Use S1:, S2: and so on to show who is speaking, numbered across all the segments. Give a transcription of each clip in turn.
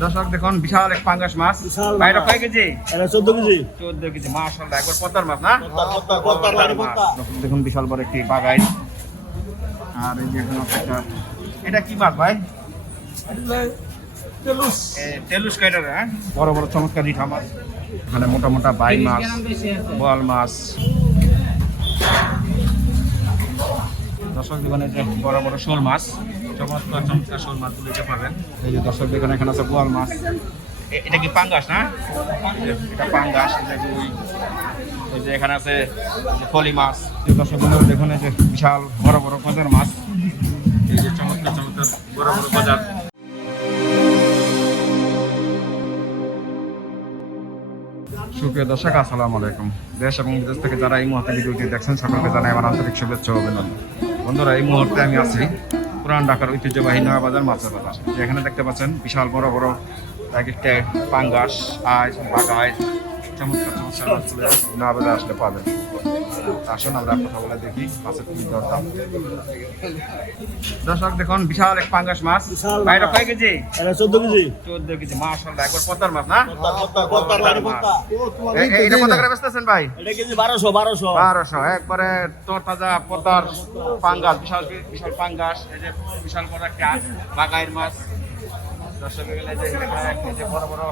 S1: দর্শক দেখুন বিশাল এক পাঙ্গাস মাছ।
S2: মাছ।
S1: কয় কেজি?
S2: এটা চোদ্দ কেজি।
S1: চোদ্দ কেজি মাশাল্লাহ একবার পদ্মার মাছ না? মাছ। দেখুন বিশাল বড় একটি বাগাই আর এই যে এখানে একটা এটা কি মাছ ভাই? এ, তেলুস কাইটার হ্যাঁ? বড় বড় চমৎকার রিঠা মাছ। এখানে মোটা মোটা বাই মাছ বোয়াল মাছ দর্শক দোকানে যে বড় বড় শোল মাছ চমৎকার চমৎকার শোল মাছগুলো দিতে পারবেন। এই যে দর্শক দোকানে এখানে আছে বোয়াল মাছ। এটা কি পাঙ্গাস না? এটা পাঙ্গাস এটা রুই এই যে এখানে আছে ফলি মাছ। এই দর্শক বন্ধুরা দেখুন এই যে বিশাল বড় বড় গজার মাছ। এই যে চমৎকার চমৎকার বড় বড় গজার। সুপ্রিয় দর্শক আসসালামু আলাইকুম। দেশ এবং বিদেশ থেকে যারা এই মুহূর্তে ভিডিওটি দেখছেন সকলকে জানাই আমার আন্তরিক শুভেচ্ছা অভিনন্দন। বন্ধুরা, এই মুহূর্তে আমি আছি পুরান ঢাকার ঐতিহ্যবাহী নয়াবাজার মাছের বাজার। যেখানে দেখতে পাচ্ছেন বিশাল বড় বড় একটা পাঙ্গাস, আইস বাগাই চমৎকার চমৎকার মাছগুলো নয়াবাজার আসলে পাবেন আসুন আমরা কথা বলে দেখি মাছের কি দরদাম দর্শক দেখুন বিশাল এক পাঙ্গাস মাছ। বাইরে কয় কেজি?
S2: চোদ্দ কেজি।
S1: চোদ্দ কেজি মাশাল্লাহ একবার পদ্মার মাছ না? এটা কত করে বেচতেছেন ভাই?
S2: এটা কেজি বারোশো বারোশো।
S1: বারোশো একবারে তোর তাজা পদ্মার পাঙ্গাস বিশাল বিশাল পাঙ্গাস। এই যে বিশাল বড় একটা বাগাইয়ের মাছ। গেলে যে বড় বড়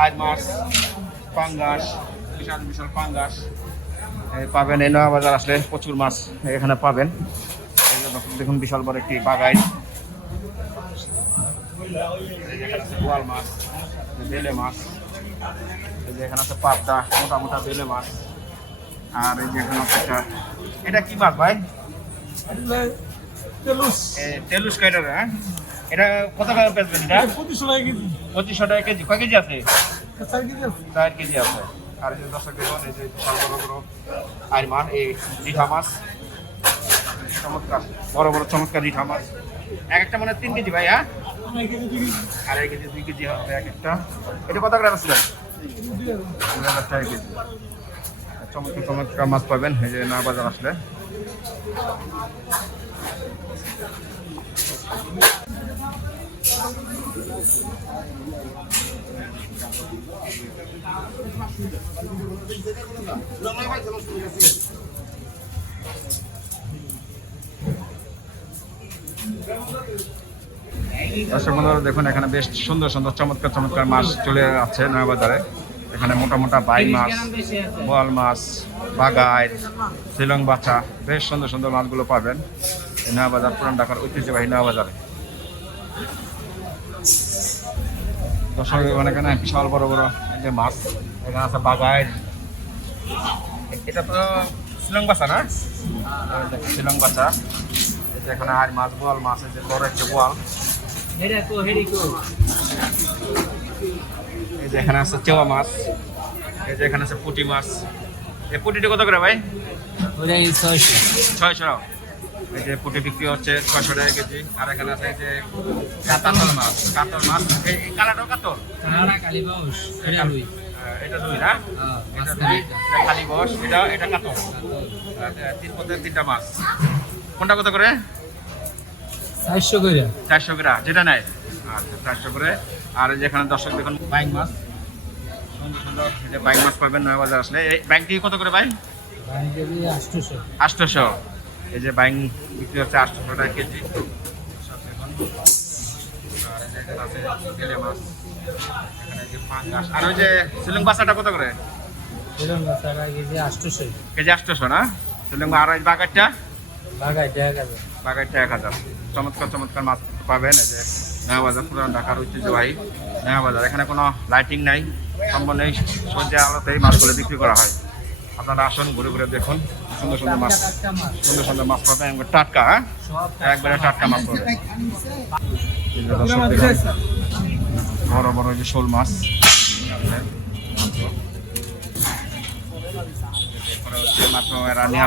S1: আয় মাছ। পাঙ্গাস বিশাল বিশাল পাঙ্গাস। পাবেন এই নয়া বাজার আসলে প্রচুর মাছ এখানে পাবেন। দেখুন বিশাল বড় একটি বাগাই বোয়াল মাছ বেলে মাছ। যে এখানে আছে পাবদা মোটা মোটা বেলে মাছ। আর এই যে এখানে আছে একটা এটা কি মাছ ভাই? তেলুস কাইটার হ্যাঁ? এটা কত টাকা বেচবেন এটা? পঁচিশশো টাকা কেজি কয় কেজি আছে? চার কেজি আছে। আর যে দর্শক দেখুন এই যে বিশাল বড় বড় আর মাছ এই রিঠা মাছ। চমৎকার বড় বড় চমৎকার রিঠা মাছ। এক একটা মানে তিন কেজি ভাই হ্যাঁ আড়াই কেজি দুই কেজি। হবে এক একটা। এটা কত গ্রাম ছিলেন দুই হাজার কেজি। চমৎকার চমৎকার মাছ পাবেন। এই যে না বাজার আসলে। দর্শক বন্ধুরা দেখুন এখানে বেশ সুন্দর সুন্দর চমৎকার চমৎকার মাছ চলে আছে নয়া বাজারে এখানে মোটা মোটা বাই মাছ বোয়াল মাছ বাগাই শিলং বাছা বেশ সুন্দর সুন্দর মাছগুলো পাবেন এই নয়া বাজার পুরান ঢাকার ঐতিহ্যবাহী নয়া বাজারে দর্শক মানে এখানে বিশাল বড় বড় যে মাছ এখানে আছে বাগাই এটা তো শিলং বাচ্চা না? শিলং এই যে এখানে আর মাছ বোয়াল মাছ যে বড় একটা বোয়াল। এই যে এখানে আছে চেওয়া মাছ। এই যে এখানে আছে পুঁটি মাছ। এই পুঁটিটা কত করে ভাই? ছয়শো। এই যে পুঁটি বিক্রি হচ্ছে ছয়শো টাকা কেজি। আর এখানে আছে যে কাতল মাছ কাতল মাছ। এই কালাটাও কাতল? এটা দুই না? এটা দুই এটা খালি বস এটা এটা কাতল। আচ্ছা, তিন পথে তিনটা মাছ। কোনটা কত করে? চারশো যেটা আচ্ছা চারশো করে। আর এই যে এখানে দর্শক দেখুন বাইং মাছ। সুন্দর সুন্দর যে মাছ পাবেন নয় বাজার আসলে। এই ব্যাংকটি কত করে ভাই? আটশোশো এই যে বাইং বিক্রি হচ্ছে আটশো টাকা কেজি। আর ওই যে শিলং বাসাটা কত করে? কেজি আটশোশো। না? শিলং আর ওই বাগারটা বাগাইটা এক হাজার। চমৎকার চমৎকার মাছ পাবেন। এই যে নয়া বাজার পুরান ঢাকার ঐতিহ্যবাহী নয়া বাজার এখানে কোনো লাইটিং নাই। সম্পূর্ণ এই সূর্যের আলোতেই মাছগুলো বিক্রি করা হয়। আপনারা আসুন ঘুরে ঘুরে দেখুন। সুন্দর সুন্দর মাছ, সুন্দর সুন্দর মাছ পাবে একবার টাটকা হ্যাঁ? একবারে টাটকা মাছ পাবে বড় বড় যে শোল মাছ। মাত্র এরা নিয়ে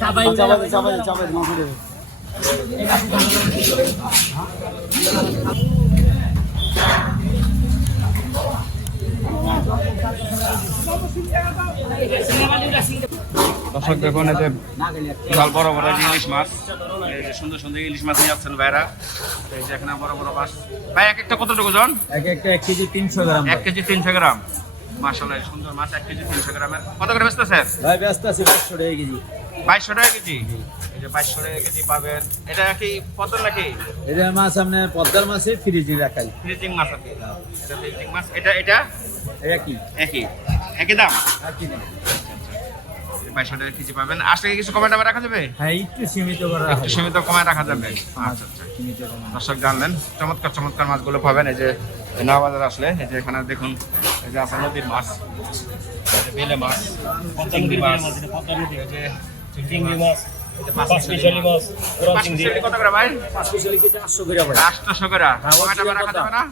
S2: চাপাই চাপাই মাছ দেবে
S1: দর্শক দেখুন এই যে বিশাল বড় বড় ইলিশ মাছ এই যে সুন্দর সুন্দর ইলিশ মাছ নিয়ে যাচ্ছেন ভাইরা। এই যে এখানে বড় বড় মাছ। ভাই এক একটা কতটুকু ওজন
S2: এক একটা এক কেজি তিনশো গ্রাম
S1: এক কেজি তিনশো গ্রাম। মাসাল্লাহ সুন্দর মাছ এক কেজি তিনশো গ্রামের। কত করে বেচতে স্যার
S2: ভাই ব্যস্ত আছি পাঁচশো টাকা কেজি।
S1: বাইশশো টাকা কেজি? এই যে বাইশশো টাকা কেজি পাবেন। এটা কি পতন নাকি?
S2: এটা মাছ আপনার পদ্মার মাছে ফ্রিজে রাখাই।
S1: ফ্রিজিং মাছ আছে। এটা ফ্রিজিং মাছ। এটা এটা?
S2: কি
S1: একই। একই দাম?
S2: কি নেই
S1: বাইশশো টাকা কেজি পাবেন। আসলে কিছু কমায় দামে রাখা যাবে?
S2: হ্যাঁ একটু সীমিত করা
S1: একটু সীমিত কমায় রাখা যাবে। আচ্ছা আচ্ছা। দর্শক জানলেন চমৎকার চমৎকার মাছগুলো পাবেন। এই যে নবাজার আসলে এই যে এখানে দেখুন এই যে আছে নদীর মাছ। বেলে মাছ চিংড়ি মাছ এই যে চিংড়ি মাছ কত করে ভাই?
S2: পাঁচ পিছলি কেজি আটশো করে।
S1: দামে রাখা যাবে না?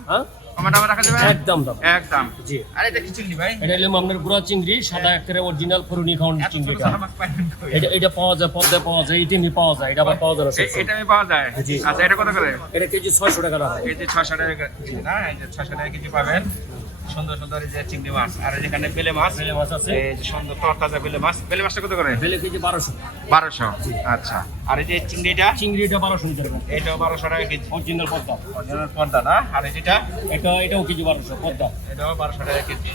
S2: হ্যাঁ
S1: দামে রাখা যাবে?
S3: একদম দাম
S1: একদম।
S3: জি।
S1: আরে এটা কি চিংড়ি ভাই?
S3: এটা হলো আপনার গুড়া চিংড়ি সাদা একেবারে অরিজিনাল ফরুনি খাওয়ান
S1: কই?
S3: এটা এটা পাওয়া যায় পদ্মায় পাওয়া যায় ইটেমি পাওয়া যায় এটা আবার পাওয়া যায়।
S1: এটা আমি পাওয়া যায়। আচ্ছা এটা কত করে?
S3: এটা কেজি ছয়শো টাকা রাখা
S1: কেজি ছয়শো টাকা না এই যে ছয়শো টাকা কেজি পাবেন। সুন্দর সুন্দর যে চিংড়ি মাছ আর যেখানে বেলে মাছ
S3: বেলে মাছ আছে।
S1: এই যে সুন্দর তরতাজা বেলে মাছ। বেলে মাছটা কত করে?
S3: বেলে কেজি বারোশো।
S1: বারোশো আচ্ছা। আর এই যে চিংড়িটা?
S3: চিংড়িটা বারোশো এটা
S1: এটাও বারোশো টাকা কেজি।
S3: অরিজিনাল পদ্মা।
S1: অরিজিনাল পর্দা না? আর যেটা
S3: এটা এটাও কেজি বারোশো পদ্মা।
S1: এটাও বারোশো টাকা কেজি।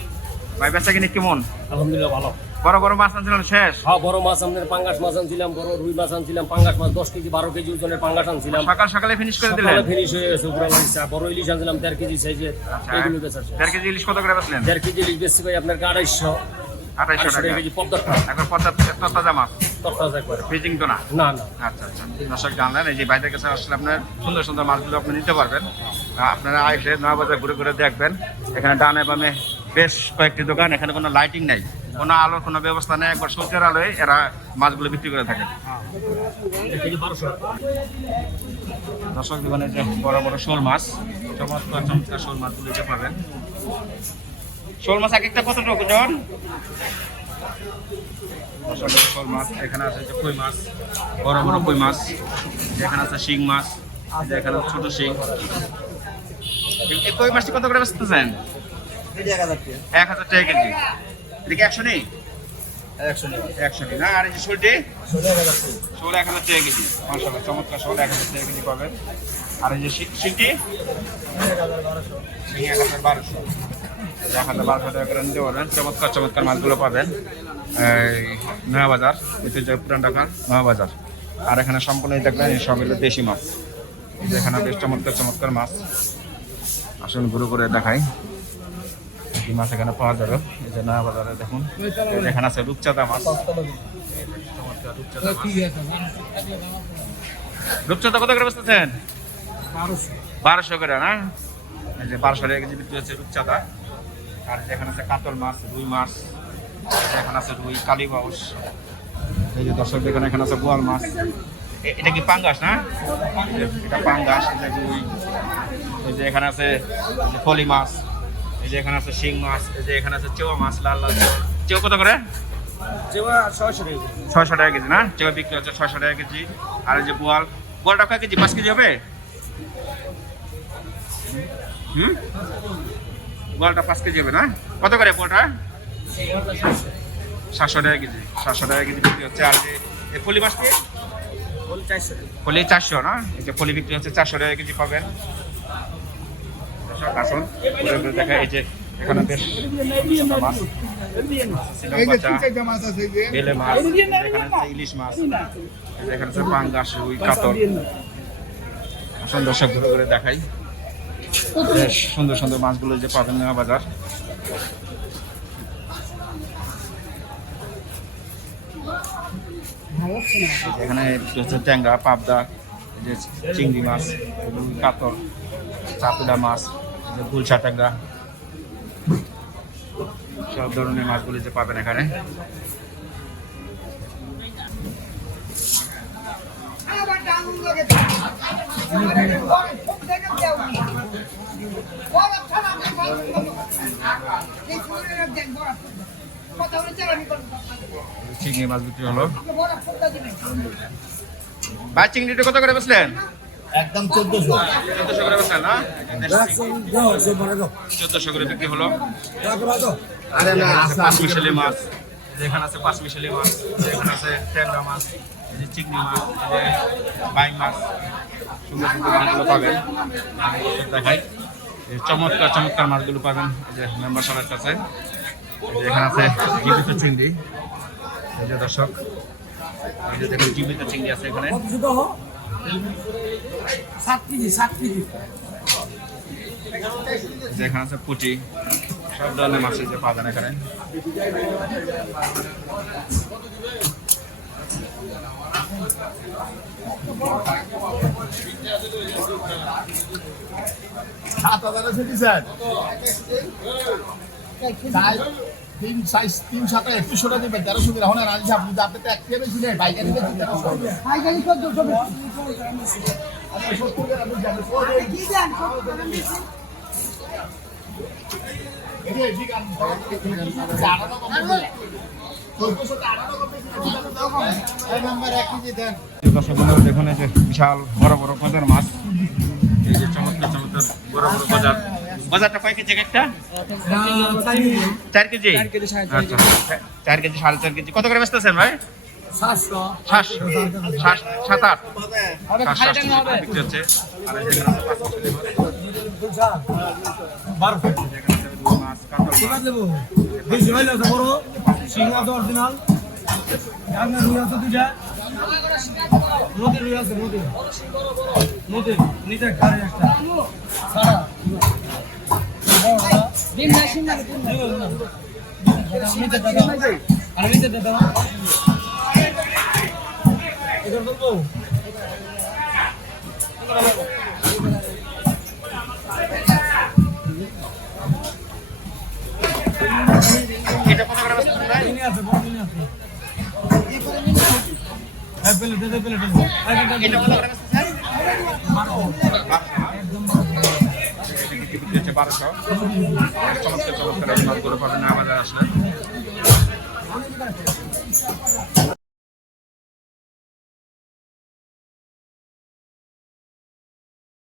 S1: ভাই বেচা কিনে কেমন?
S3: আলহামদুলিল্লাহ ভালো।
S1: বড় বড় মাছ আনছিলেন শেষ?
S3: হ্যাঁ বড় মাছ আমাদের পাঙ্গাস মাছ আনছিলাম বড় রুই মাছ আনছিলাম পাঙ্গাস মাছ দশ কেজি বারো কেজি ওজনের পাঙ্গাস আনছিলাম।
S1: সকাল সকালে ফিনিশ করে দিলেন?
S3: ফিনিশ হয়ে গেছে উপরে বড় ইলিশ আনছিলাম দেড় কেজি সাইজের
S1: আচ্ছা,
S3: এগুলো বেচার।
S1: দেড় কেজি ইলিশ কত করে বেচলেন?
S3: দেড় কেজি ইলিশ বেশি ভাই আপনার আড়াইশো। আড়াইশো
S1: টাকা
S3: কেজি পদ্মার
S1: এখন পর্দা তরতাজা মাছ?
S3: একবারে।
S1: ফ্রিজিং তো না?
S3: না না।
S1: আচ্ছা আচ্ছা। দর্শক জানলেন এই যে বাইরের কাছে আসলে আপনার সুন্দর সুন্দর মাছগুলো আপনি নিতে পারবেন। আপনারা আইসে নয় বাজার ঘুরে ঘুরে দেখবেন। এখানে ডানে বামে বেশ কয়েকটি দোকান এখানে কোনো লাইটিং নাই। কোনো আলোর কোনো ব্যবস্থা নেই। একবার সূর্যের আলোয় এরা মাছগুলো বিক্রি করে থাকে।
S3: কেজি
S1: দর্শক দোকানে যে বড় বড় শোল মাছ চমৎকার চমৎকার শোল মাছগুলো যে পাবেন। শোল মাছ এক একটা কতটুকু জন? দর্শক শোল মাছ এখানে আছে যে কই মাছ বড় বড় কই মাছ এখানে আছে শিং মাছ এখানে ছোট শিং। কই মাছটি কত করে বেচতেছেন?
S2: এক হাজার টাকা।
S1: এক কেজি এদিকে একশো নেই?
S2: একশো
S1: নেই। না? আর এই যে শোলটি?
S2: ষোলো এক হাজার
S1: শোল এক হাজার টাকা কেজি। মাসাল্লাহ চমৎকার শোল এক হাজার টাকা কেজি পাবেন। আর এই যে শি-
S2: এক হাজার বারোশো।
S1: এক হাজার বারোশো টাকা করে নিতে পারবেন। চমৎকার চমৎকার মাছগুলো পাবেন। নয়া বাজার ঐতিহ্য পুরান ঢাকার নয়া বাজার। আর এখানে সম্পূর্ণ দেখবেন এই সব হলো দেশি মাছ। এখানে বেশ চমৎকার চমৎকার মাছ। আসলে ঘুরে করে দেখাই। কি মাছ এখানে পাওয়া যাবে। এই যে নয়া বাজারে দেখুন। এই এখানে আছে রূপচাঁদা মাছ। রূপচাঁদা কত করে বেচতেছেন? বারোশো করে, না? এই যে বারোশো টাকা কেজি হচ্ছে রূপচাঁদা। আর যেখানে আছে কাতল মাছ, রুই মাছ। এখানে আছে রুই, কালী বাউস এই যে দর্শক, এখানে এখানে আছে বোয়াল মাছ। এটা কি পাঙ্গাস, না? এই এটা পাঙ্গাস এই যে রুই। এই যে এখানে আছে ফলি মাছ। এই যে এখানে আছে শিং মাছ এই যে এখানে আছে চেওয়া মাছ লাল লাল। চেওয়া। কত করে?
S3: ছয়শো টাকা কেজি।
S1: না? চেওয়া বিক্রি হচ্ছে ছয়শো টাকা কেজি। আর এই যে বোয়াল বোয়ালটা কয় কেজি? পাঁচ কেজি হবে? হুম? বোয়ালটা পাঁচ কেজি হবে না? কত করে বোয়ালটা? সাতশো টাকা কেজি সাতশো টাকা কেজি বিক্রি হচ্ছে। আর যে এই ফলি মাছটি ফলি চারশো না? এই যে ফলি বিক্রি হচ্ছে চারশো টাকা কেজি পাবেন। দর্শক আসুন ঘুরে ঘুরে দেখা এই যে এখানে বেশ মাছ বেলে মাছ এখানে ইলিশ মাছ এখানে আছে পাঙ্গাস রুই কাতল। আসুন দর্শক ঘুরে ঘুরে দেখাই। বেশ সুন্দর সুন্দর মাছগুলো যে পাবেন নেওয়া বাজার। এখানে হচ্ছে ট্যাংরা পাবদা যে চিংড়ি মাছ কাতল চাপুলা মাছ গুলশা ট্যাংরা। সব ধরনের মাছগুলি যে পাবেন এখানে। চিংড়ি মাছ বিক্রি হলো। বা চিংড়িটা কত করে বেচলেন?
S2: একদম চোদ্দশো।
S1: চোদ্দশো করে বেচলেন না? চোদ্দশো করে বিক্রি হলো। পাঁচ মিশালি মাছ। যেখানে আছে পাঁচ মিশালি মাছ। যেখানে আছে ট্যাংরা মাছ চিংড়ি মাছ যে মাছ। সুন্দর সুন্দর মাছগুলো পাবেন। দেখাই। চমৎকার চমৎকার মাছগুলো পাবেন যে মেম্বার সাহেবের কাছে। এখানে আছে জীবিত চিংড়ি। এই যে দর্শক জীবিত চিংড়ি আছে এখানে।
S4: সাত কেজি সাত কেজি।
S1: এই যে এখানে আছে পুঁটি সব ধরনের মাছের যে পাবেন এখানে।
S2: সাত হাজার আছে স্যার? তিন সাইজ তিন একটু টাকা দিবেন তেরোশো দিন এখন রাজি আপনি আপনি তো বেশি নেই পাইকারি বেশি তেরোশো চোদ্দশো
S1: যে বিশাল বড় বড় গজার মাছ এই যে চমৎকার চমৎকার বড় বড় গজার গজারটা কয় কেজি একটা? চার কেজি। আচ্ছা চার কেজি সাড়ে চার কেজি। কত করে বেচতেছেন ভাই? সাত- আট।
S4: অরিজিনাল নদীর নদীর নদীর নিচে গাড়ি একটা। সারা।
S1: এটা কত করে বেচতেছেন ভাই
S4: মিনি আছে বড় মিনি আছে এক প্লেট দে দে প্লেট দে
S1: এটা কত করে বেচতেছেন এটা বিক্রি হচ্ছে বারোশো। চমৎকার চমৎকার এই মাছগুলো পাবেন আমাদের আসলে।